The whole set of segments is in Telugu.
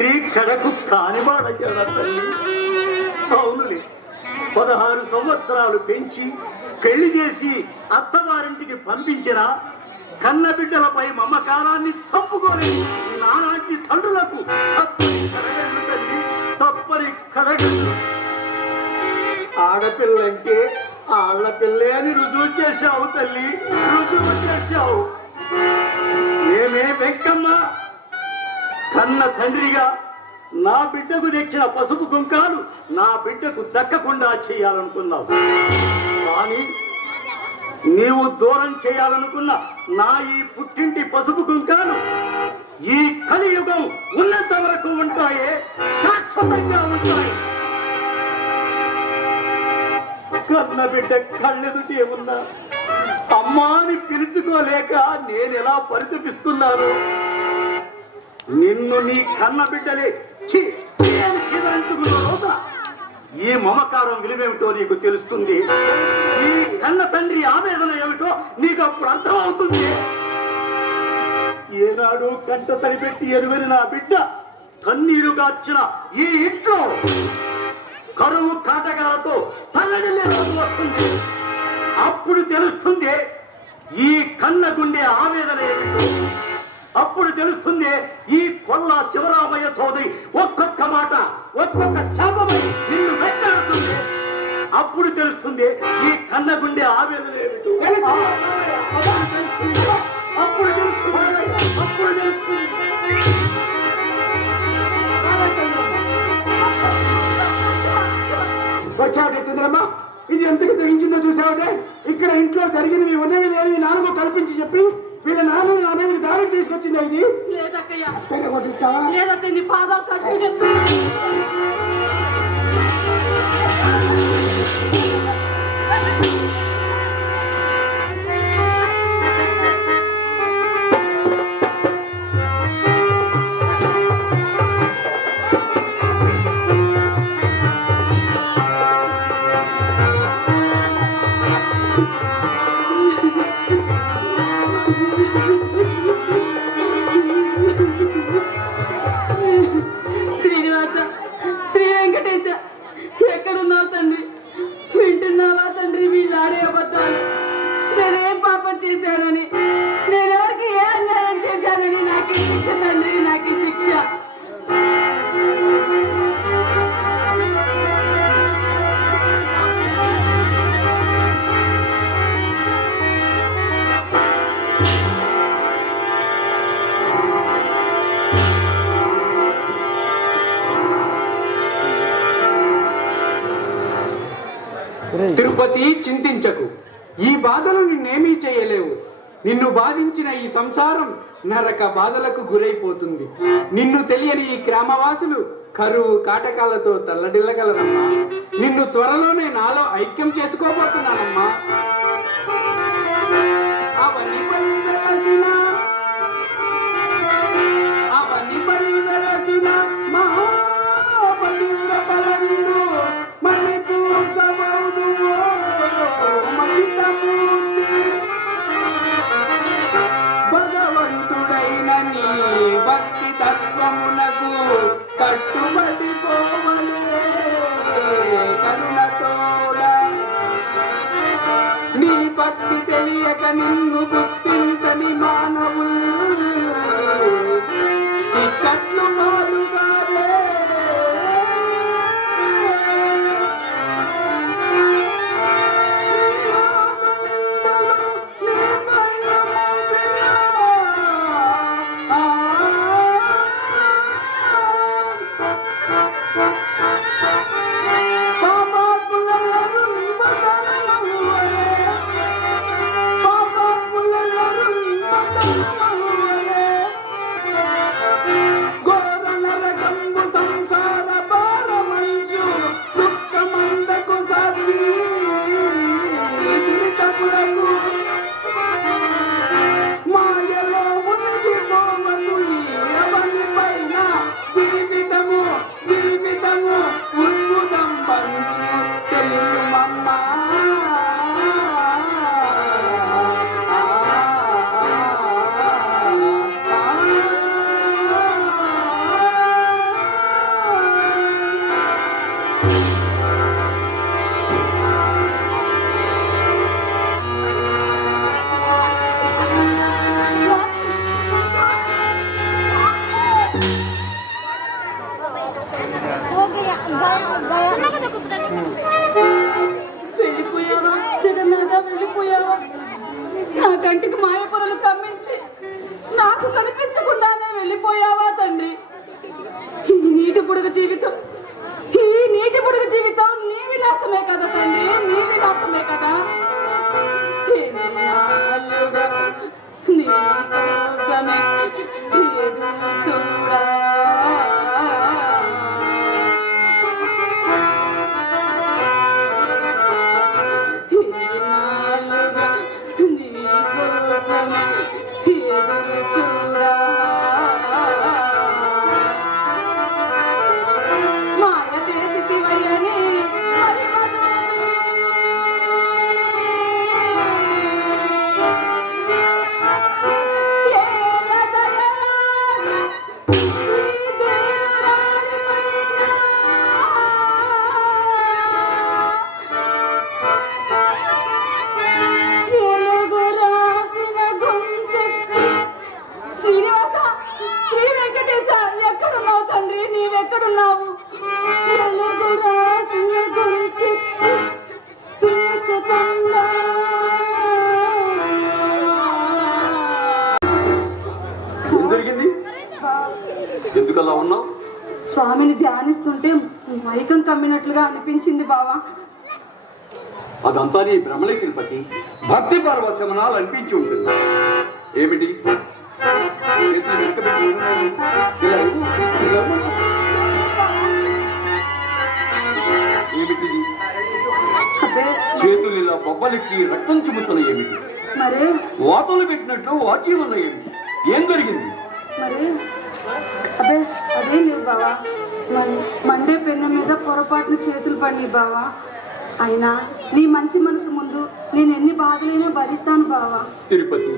కడకు కానివాడయ్యాడా తల్లి? అవునులే. పదహారు సంవత్సరాలు పెంచి పెళ్ళి చేసి అత్తవారింటికి పంపించిన కన్న బిడ్డలపై మమకారాన్ని చంపుకోలేని నానాటి తండ్రులకు తప్పని కడగండు తల్లి తప్పని కడగండు. ఆడపిల్లంటే ఆళ్ళపిల్లే అని రుజువు చేశావు తల్లి రుజువు చేశావు. ఏమే వెంకమ్మ? కన్న తండ్రిగా నా బిడ్డకు తెచ్చిన పసుపు కుంకాలు నా బిడ్డకు దక్కకుండా చేయాలనుకున్నావు. కానీ నీవు దూరం చేయాలనుకున్న నా ఈ పుట్టింటి పసుపు కుంకాలు ఈ కలియుగం ఉన్నంత వరకు ఉంటాయే శాశ్వతంగా ఉంటాయి. కన్న బిడ్డ కళ్ళెదుటే ఉన్నా అమ్మా అని పిలుచుకోలేక నేను ఎలా పరితపిస్తున్నాను? నిన్ను నీ కన్న బిడ్డలే. చీదరించుకున్న రోజున ఈ మమకారం విలువేమిటో నీకు తెలుస్తుంది? ఈ కన్న తండ్రి ఆవేదన ఏమిటో నీకు అప్పుడు అర్థమవుతుంది. ఏనాడు కంట తడిపెట్టి ఎరుగని నా బిడ్డ కన్నీరు గార్చిన ఈ ఇంట్లో కరువు కాటకాలతో తల్లడిల్లే రోజు వస్తుంది. అప్పుడు తెలుస్తుంది ఈ కన్న గుండె ఆవేదన ఏమిటో. అప్పుడు తెలుస్తుంది ఈ కొల్ల శివరామయ్య చౌదరి ఒక్కొక్క మాట ఒక్కొక్క శాపమై నిన్ను వెంటాడుతుంది. అప్పుడు తెలుస్తుంది ఈ కన్న గుండె ఆవేదన ఏమిటో. అప్పుడు తెలుస్తుంది అప్పుడు తెలుస్తుంది. అప్పుడు తెలుస్తుంది. వచ్చావుటే చంద్రమ్మ? ఇది ఎంతకు తెగించిందో చూసావుటే? ఇక్కడ ఇంట్లో జరిగినవి ఉన్నవి లేవి నాలుగో కల్పించి చెప్పి వీళ్ళ నాన్న నా మీద దారికి తీసుకొచ్చింది ఇది? లేదక్కయ్య. లేదక్కయ్య నీ పాదాలు సాక్షి చెప్తున్నా. తిరుపతి చింతించకు. ఈ బాధలు నిన్నేమీ చేయలేవు. నిన్ను బాధించిన ఈ సంసారం నరక బాధలకు గురైపోతుంది. నిన్ను తెలియని ఈ గ్రామవాసులు కరువు కాటకాలతో తల్లడిల్లగలరమ్మా. నిన్ను త్వరలోనే నాలో ఐక్యం చేసుకోబోతున్నానమ్మా అవన్నీ కంటికి మాయపురలు తమ్మించి నాకు కనిపించకుండానే వెళ్ళిపోయావా తండ్రి? ఈ నీటి బుడగ జీవితం ఈ నీటి బుడగ జీవితం నీ విలాసమే కదా తండ్రి? నీ విలాసమే కదా? నీ చూడాలి? స్వామిని ధ్యానిస్తుంటే మైకం కమ్మినట్లుగా అనిపించింది బావా. అదంతా నీ భ్రమలే తిరుపతి. భక్తి పరవశమనాలు అనిపించి ఉంటుంది. ఏమిటి? చేతులు ఇలా. ఏమిటిది చేతులు బొబ్బలెక్కి రక్తం చిమ్ముతున్న ఏమిటి? మరే? వాతలు పెట్టినట్లు వాచి ఉన్న ఏమిటి? ఏం జరిగింది? మరి? అదే అదే లేదు బావా. మన్- మండే పెన్న మీద పొరపాటున చేతులు పడి బావా. అయినా నీ మంచి మనసు ముందు నేను ఎన్ని బాధలైనా భరిస్తాను బావా. తిరుపతి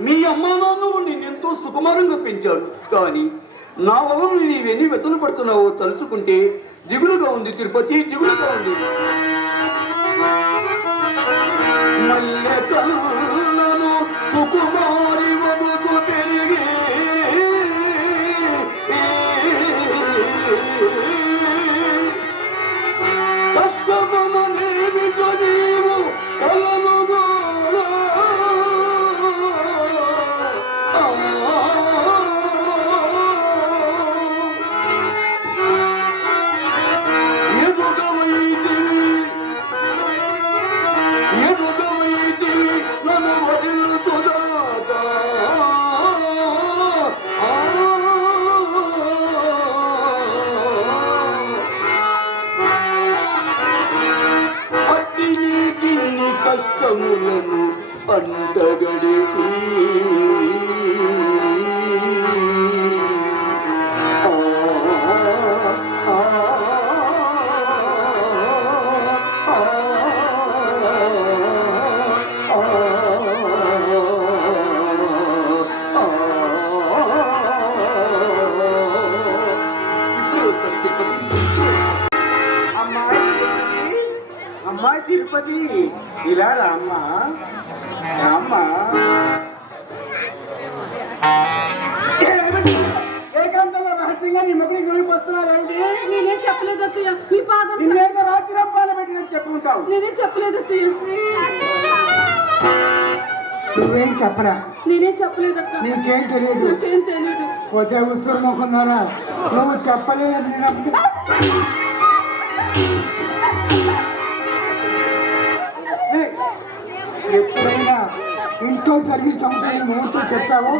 నీ అమ్మ నాన్న నిన్నెంతో సుకుమారంగా పెంచారు. కానీ నా వల్ల నీవెన్ని వెతలు పడుతున్నావో తలుచుకుంటే దిగులుగా ఉంది తిరుపతి దిగులుగా ఉంది. మల్లె కష్టములను అంటగడి అమ్మాయి తిరుపతి, ఇలా రామ్మా చెప్పలేదు అత్తయ్య మీ పాదం నిన్నేదో రాత్రి రప్పాల పెట్టినట్టు చెప్పుకుంటావు నేనేం చెప్పలేదు అత్తయ్య నువ్వేం చెప్పరా? నేనేం చెప్పలేదు అక్క. నీకేం తెలియదు నాకేం తెలియదు పోతే ఉత్తరం మొక్కున్నారా? నువ్వు చెప్పలేదని విన్నప్పుడు ఏయ్, ఎప్పుడైనా ఇంట్లో జరిగిన సంవత్సరం ముహూర్తం చెప్పావో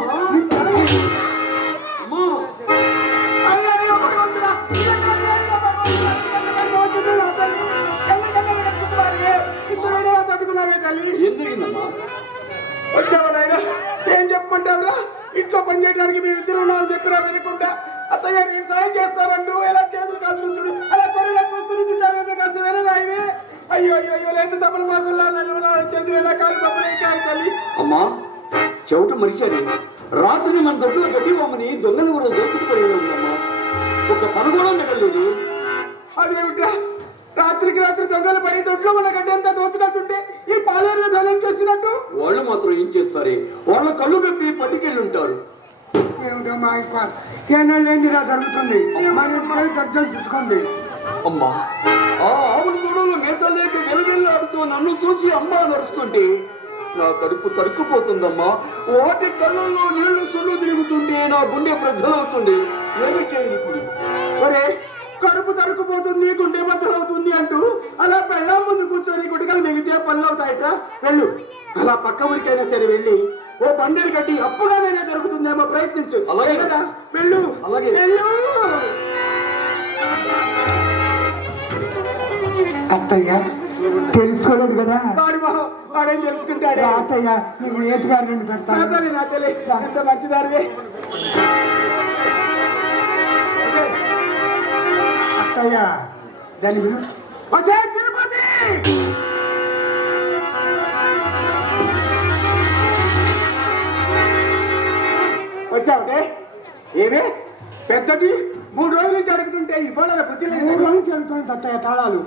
ఏం జరిగిందమ్మా వచ్చావా నాయన? ఏం చెప్పమంటావురా? ఇంట్లో పని చేయడానికి మేము ఇద్దరు ఉన్నామని చెప్పినా వినకుండా. అత్తయ్య నేను సాయం చేస్తానంటూ ఎలా చేతులు కాల్చుకుంటుడు అలా కొరలా కూర్చుంటాను కాస్త వినరాయివే అయ్యో అయ్యో అయ్యో లేదు బాగుల్లా నలుగులా చేతులు ఎలా కాలు తల్లి. అమ్మా చెవిట మరిచారు రాత్రి మన దొడ్లో గడ్డి బొమ్మని దొంగలు కూడా ఉందమ్మా. ఒక పని కూడా మిగలేదు అదేమిట్రా? రాత్రికి రాత్రి దొంగలు పడి దొడ్లో ఉన్న గడ్డి అంతా దోచుకెళ్తుంటే ఈ పాలేరులో ధనం చేస్తున్నట్టు? వాళ్ళు మాత్రం ఏం చేస్తారే? వాళ్ళ కళ్ళు కప్పి పట్టుకెళ్ళి ఉంటారు. ఏనాళ్ళేందిరా జరుగుతుంది. మన దర్జన్ చుట్టుకుంది. అమ్మా ఆ ఆవుల గొడవలు మేత లేక వెలువెల్లాడుతూ నన్ను చూసి అమ్మ నడుస్తుంటే నా కడుపు తరుక్కుపోతుందమ్మా. వాటి కళ్ళల్లో నీళ్ళు సుళ్ళు తిరుగుతుంటే నా గుండె ప్రజలవుతుంది ఏమి చేయను ఇప్పుడు? ఒరే కడుపు తరుకుపోతుంది గుండె బద్దలవుతుంది అంటూ అలా పెళ్ళాం ముందు కూర్చొని గుడికలు మిగితే పనులు అవుతాయట వెళ్ళు. అలా పక్క ఊరికైనా సరే వెళ్ళి ఓ బండెడు కట్టి అప్పుగానైనా దొరుకుతుందేమో ప్రయత్నించు. అలాగే. కదా. వెళ్ళు. అలాగే. వెళ్ళు. అత్తయ్య తెలుసుకోలేదు కదా? వాడి తెలుసుకుంటాడే? అత్తయ్య నీకు ఏతుగారు నుండి నా పెడతాను తల్లి నా తల్లి. ఎంత మంచిదారివే అత్తయ్య దాని విను. వచ్చే తిరుపతి! ఏమే? పెద్దది మూడు రోజుల నుంచి అడుగుతుంటే ఇవాళ బుద్ధి లేదు మూడు రోజులు జరుగుతుంది అత్తయ్య తాళాలు.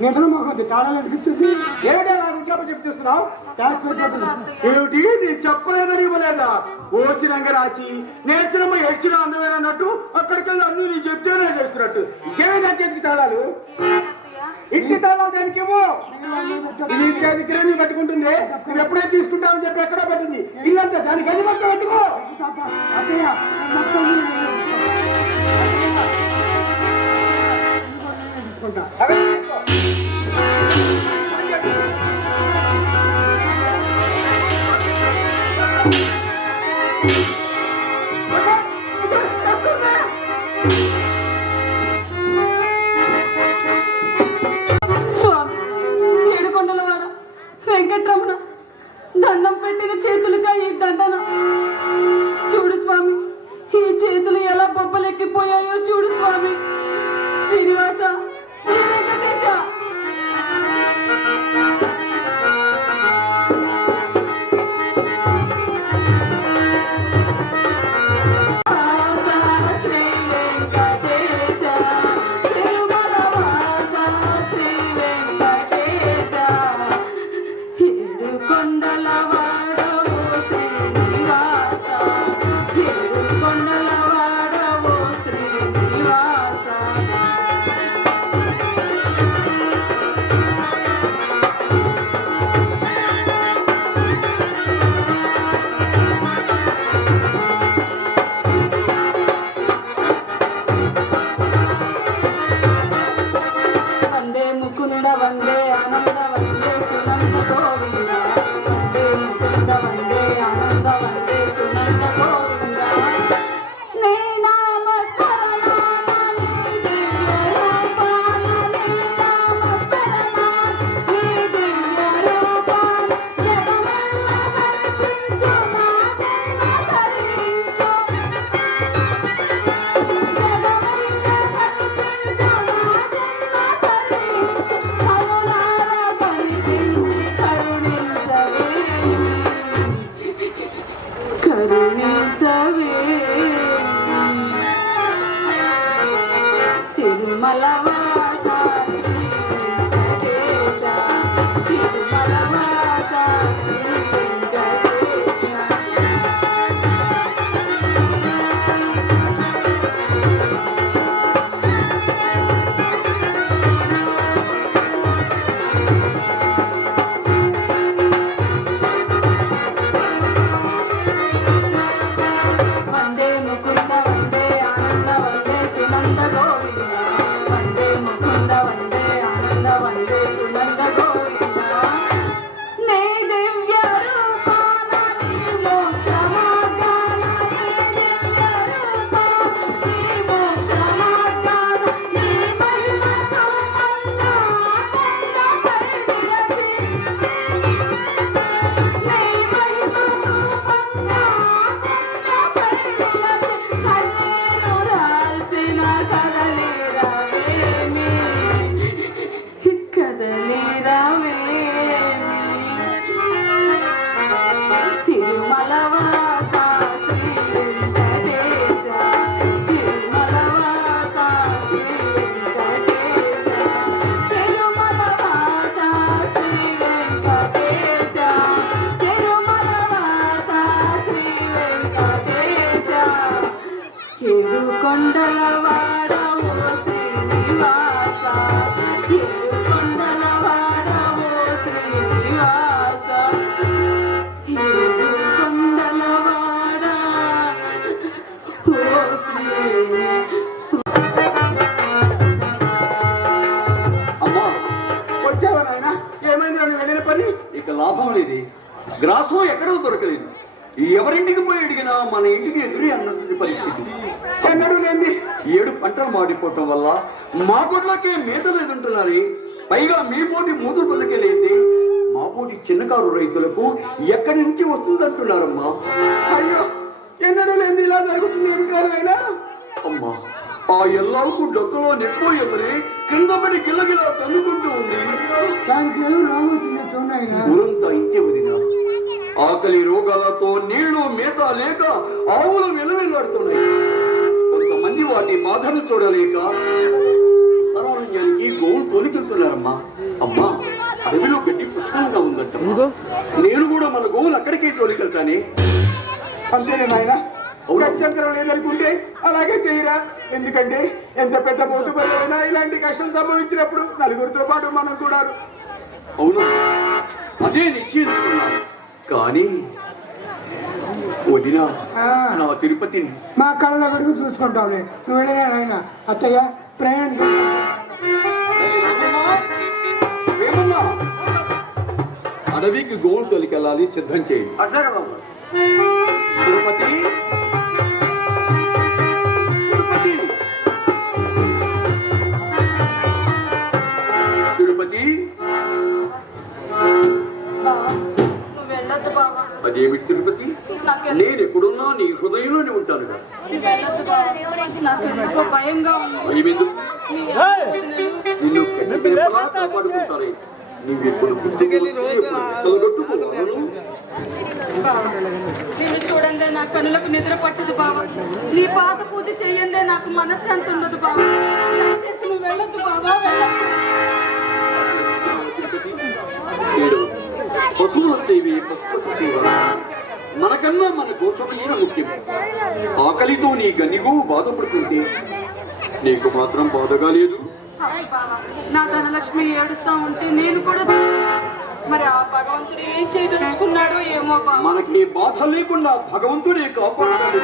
నిద్ర మొక్కది తాళాలు అనిపిస్తుంది. ఏమిటా విజ్ఞాపన చెప్పి చూస్తున్నావు. ఏమిటి? నేను చెప్పలేదని ఇవ్వలేదా ఓసిరంగ రాచి నేర్చినమ్మ ఏడ్చిన అందమైన అన్నట్టు అక్కడికి వెళ్ళి అన్ని నేను చెప్తేనే చేస్తున్నట్టు. ఇంకేమైనా చేతికి తాళాలు? ఇంటి తాళాలు దానికేమో నీ దగ్గర నీ పట్టుకుంటుంది? నువ్వు ఎప్పుడైతే తీసుకుంటావని చెప్పి ఎక్కడ పట్టింది. ఇల్లంతా దానికి అది మొత్తం పెట్టుకో తీసుకుంటా. వచ్చే, দাওয়া Malama. గ్రాసం ఎక్కడో దొరకలేదు. ఎవరింటికి పోయి అడిగినా మన ఇంటికి ఎదురు అన్నటువంటి పరిస్థితి. ఎన్నడూ లేని ఏడు పంటలు మాడిపోవటం వల్ల మా కొట్లకే మేత ఎదుంటున్నారు పైగా మీ పోటీ మూతులు పల్లకెళ్ళింది మా పోటీ చిన్నకారు రైతులకు ఎక్కడి నుంచి వస్తుందంటున్నారమ్మా. అయ్యో ఎన్నడూ లేని ఇలా జరుగుతుంది ఏమిటో నాయన. అమ్మా. ఆ ఎల్లావుకు డొక్కలో నెప్పోయమని కింద పడి గిల్లగిలా తన్నుకుంటూ ఉంది. ఊరంతా ఇంతే వదిన. ఆకలి రోగాలతో నీళ్ళు మేత లేక ఆవులు విలవిల్లాడుతున్నాయి. కొంతమంది వాటి బాధను చూడలేక పరారణ్యానికి గోవులు తోలికెళ్తున్నారమ్మా. అమ్మా అడవిలో గడ్డి పుష్కలంగా ఉందంట నేను కూడా మన గోవులు అక్కడికే తోలికెళ్తానే. అంతేనే నాయన. అవును. గత్యంతరం లేదనుకుంటే అలాగే చేయరా? ఎందుకంటే ఎంత పెద్ద పోతుపోయినా ఇలాంటి కష్టం సంభవించినప్పుడు నలుగురితో పాటు మనం కూడా అవును. అదే నిశ్చయించుకున్నాను కానీ వదిన. నా తిరుపతిని మా కళ్ళ వరకు చూసుకుంటాంలే నువ్వు వెళ్ళినా నాయన? అత్తయ్య ప్రయాణిక అడవికి గోవులు తొలికెళ్ళాలి సిద్ధం చేయి. అట్లాగే బాబు. తిరుపతి అదేమిటి తిరుపతి? నాకు నేను ఎక్కడున్నా నీ హృదయంలోనే ఉంటాను నువ్వు వెళ్ళొద్దు బావా నాకు ఎందుకో భయంగా ఉంది. భయమెందుకు? నీ వదినలు నిన్ను చూడందే నా కనులకు నిద్ర పట్టదు బావా. నీ పాద పూజ చెయ్యందే నాకు మనశ్శాంతి ఉండదు బావా. దయచేసి నువ్వు వెళ్ళొద్దు బావా వెళ్ళొద్దు. పశువుల సేవి పశుపతి సేవ. మనకన్నా మన గోసంరక్షణ ముఖ్యం. ఆకలితో నీ గన్నిగో బాధపడుతుంటే నీకు మాత్రం బాధగా లేదు? నా ధనలక్ష్మి ఏడుస్తా ఉంటే నేను కూడా మరి ఆ భగవంతుడు ఏం చేయదలుచుకున్నాడో ఏమో మనకి బాధ లేకుండా భగవంతుడే కాపాడాలి.